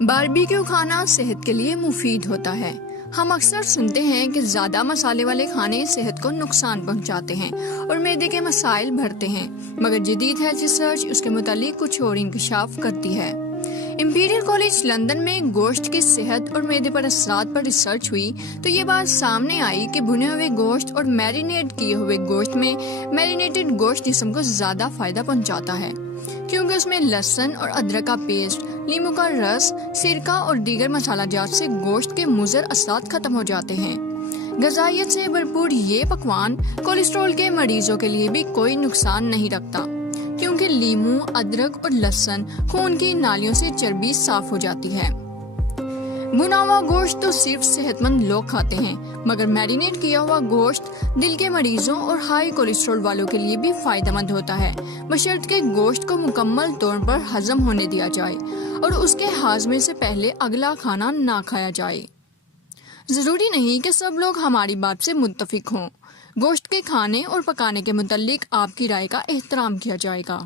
Barbecue کھانا صحت کے لیے مفید ہوتا ہے۔ ہم اکثر سنتے ہیں کہ زیادہ مسالے والے کھانے صحت کو نقصان پہنچاتے ہیں اور معدے کے مسائل بڑھتے ہیں، مگر جدید ہیلتھ ریسرچ اس کے متعلق کچھ اور انکشاف کرتی ہے۔ امپیریل کالج لندن میں گوشت کی صحت اور معدے پر اثرات پر ریسرچ ہوئی تو یہ بات سامنے آئی کہ بھنے ہوئے گوشت اور میرینیٹ کیے ہوئے گوشت میں میرینیٹڈ گوشت جسم کو زیادہ فائدہ پہنچاتا ہے، کیونکہ اس میں لہسن اور ادرک کا پیسٹ، لیموں کا رس، سرکہ اور دیگر مسالہ جات سے گوشت کے مضر اثرات ختم ہو جاتے ہیں۔ غذائیت سے بھرپور یہ پکوان کولیسٹرول کے مریضوں کے لیے بھی کوئی نقصان نہیں رکھتا، کیونکہ لیموں، ادرک اور لہسن خون کی نالیوں سے چربی صاف ہو جاتی ہے۔ بھنا ہوا گوشت تو صرف صحت مند لوگ کھاتے ہیں، مگر میرینیٹ کیا ہوا گوشت دل کے مریضوں اور ہائی کولیسٹرول والوں کے لیے بھی فائدہ مند ہوتا ہے، بشرط کہ گوشت کو مکمل طور پر ہضم ہونے دیا جائے اور اس کے ہاضمے سے پہلے اگلا کھانا نہ کھایا جائے۔ ضروری نہیں کہ سب لوگ ہماری بات سے متفق ہوں۔ گوشت کے کھانے اور پکانے کے متعلق آپ کی رائے کا احترام کیا جائے گا۔